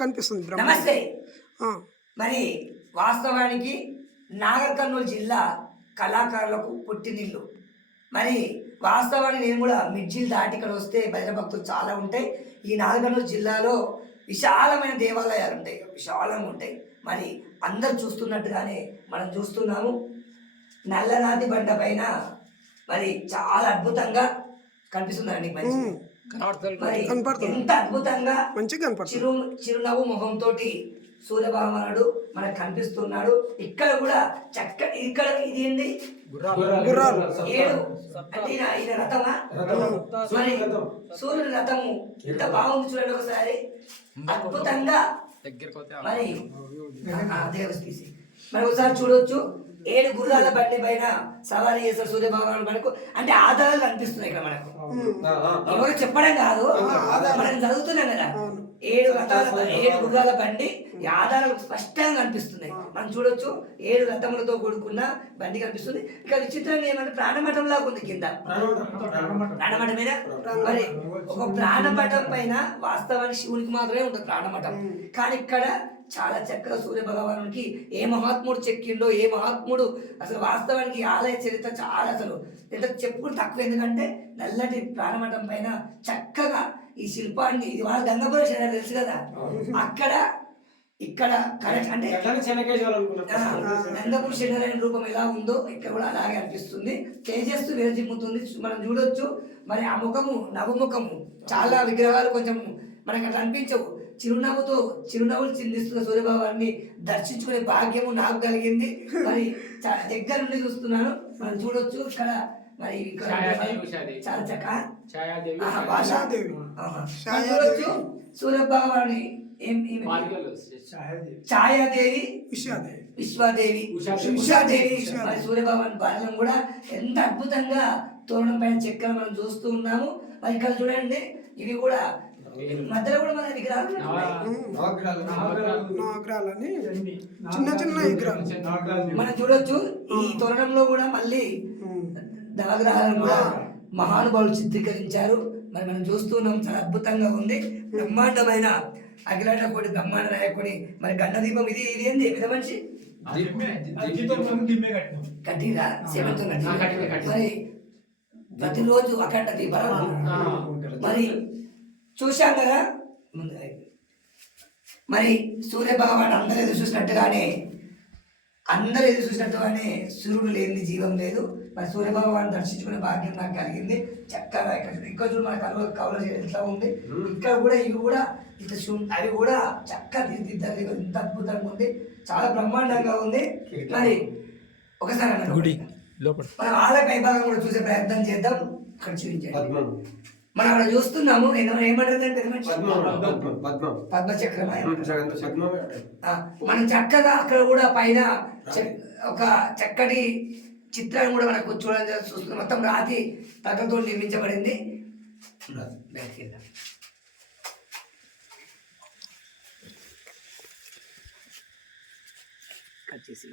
కనిపిస్తుంది. నమస్తే. మరి వాస్తవానికి నాగర్ కర్నూలు జిల్లా కళాకారులకు పుట్టినిల్లు. మరి వాస్తవానికి నేను కూడా మిర్చిలు దాటి ఇక్కడ వస్తే భజన భక్తులు చాలా ఉంటాయి. ఈ నాగర్ కర్నూలు జిల్లాలో విశాలమైన దేవాలయాలు ఉంటాయి, విశాలంగా ఉంటాయి. మరి అందరు చూస్తున్నట్టుగానే మనం చూస్తున్నాము. నల్లరాతి బండ పైన మరి చాలా అద్భుతంగా కనిపిస్తుందండి. మరి ఎంత అద్భుతంగా చిరునవ్వు ముఖంతో సూర్య భగవానుడు మనకు కనిపిస్తున్నాడు. ఇక్కడ కూడా ఇక్కడ ఇది ఏంటి, ఏడు అంటే ఈయన రథమా? మరి సూర్యుడి రథము ఎంత బాగుంది చూడండి ఒకసారి, అద్భుతంగా. మరి మరి ఒకసారి చూడవచ్చు, 7 గుర్రాల బండి పైన సవారీ చేస్తారు సూర్య భగవానుడు. మనకు అంటే ఆధారాలు కనిపిస్తున్నాయి ఇక్కడ మనకు, ఎవరు చెప్పడం కాదు, మనం చదువుతున్నాం కదా. 7 గుర్రాల బండి ఆధారాలు స్పష్టంగా కనిపిస్తున్నాయి. మనం చూడొచ్చు, 7 రథములతో కూడుకున్న బండి కనిపిస్తుంది. ఇక విచిత్రంగా ఏమంటే ప్రాణమఠం లాగా ఉంది కింద, ప్రాణమఠం మీద. మరి ఒక ప్రాణమఠం పైన వాస్తవానికి శివునికి మాత్రమే ఉంటుంది ప్రాణమఠం, కానీ ఇక్కడ చాలా చక్కగా సూర్య భగవానుడికి ఏ మహాత్ముడు చెక్కిండో, ఏ మహాత్ముడు అసలు వాస్తవానికి ఆలయ చరిత్ర చాలా అసలు ఎంత చెప్పుకుంటే తక్కువ. ఎందుకంటే నల్లటి ప్రాణమఠం పైన చక్కగా ఈ శిల్పాన్ని, ఇది వాళ్ళ గంగపుర శరీరం తెలుసు కదా, అక్కడ ఇక్కడ కరెక్ట్ అంటే గంగపుర శరీరం రూపం ఎలా ఉందో ఇక్కడ కూడా అలాగే అనిపిస్తుంది. తేజస్సు విరజిమ్ముతుంది. మనం చూడొచ్చు. మరి ఆ ముఖము నవముఖము, చాలా విగ్రహాలు కొంచెం మనకు అట్లా అనిపించవు. చిరునవ్వులు చిందిస్తున్న సూర్యభగవాన్ని దర్శించుకునే భాగ్యము నాకు కలిగింది. మరి దగ్గర నుండి చూస్తున్నాను. మనం చూడొచ్చు ఇక్కడ మరి చాలా చక్కగా చూడొచ్చు సూర్యభగవాన్ని. ఛాయాదేవి, విశ్వాదేవి, ఉషాదేవి. మరి సూర్యభగవాన్ భార్యం కూడా ఎంత అద్భుతంగా తోరణం పైన చెక్కలు మనం చూస్తూ ఉన్నాము. మరి ఇక్కడ చూడండి, ఇవి కూడా మధ్యలో కూడా మన విగ్రహాలు, చిన్న చిన్న విగ్రహాలు మనం చూడొచ్చు. ఈ తోరణంలో కూడా మళ్ళీ నవగ్రహాలను కూడా మహానుభావులు చిత్రీకరించారు. మరి మనం చూస్తున్నాం, చాలా అద్భుతంగా ఉంది. బ్రహ్మాండమైన అఖిలాండ కోటి బ్రహ్మాండ నాయకుడి మరి గండ దీపం. ఇది ఏంది పెద్ద మనిషి కట్టిరా సేవతో మరి ప్రతిరోజు అఖండ దీపాలు. మరి చూశాం కదా మరి సూర్య భగవాన్ అందరూ ఎదురు చూసినట్టుగానే సూర్యుడు లేని జీవం లేదు. మరి సూర్య భగవాన్ దర్శించుకునే భాగ్యం నాకు కలిగింది. చక్కగా ఇక్కడ చూడు మన కవుల ఎట్లా ఉంది. ఇక్కడ కూడా ఇవి కూడా ఇట్లా అవి కూడా చక్కగా తీర్చిదిద్దారు. ఇంత అద్భుతంగా ఉంది, చాలా బ్రహ్మాండంగా ఉంది. మరి ఒకసారి మన ఆలయ విభాగం కూడా చూసే ప్రయత్నం చేద్దాం. ఇక్కడ చూపించండి. మనం అక్కడ చూస్తున్నాము, ఏమంటారంటే పద్మచక్రం. మనం చక్కగా అక్కడ కూడా పైన ఒక చక్కటి చిత్రాన్ని కూడా మనకు చూస్తున్నాం. మొత్తం రాతి తగ్గతో నిర్మించబడింది. కట్ చేసి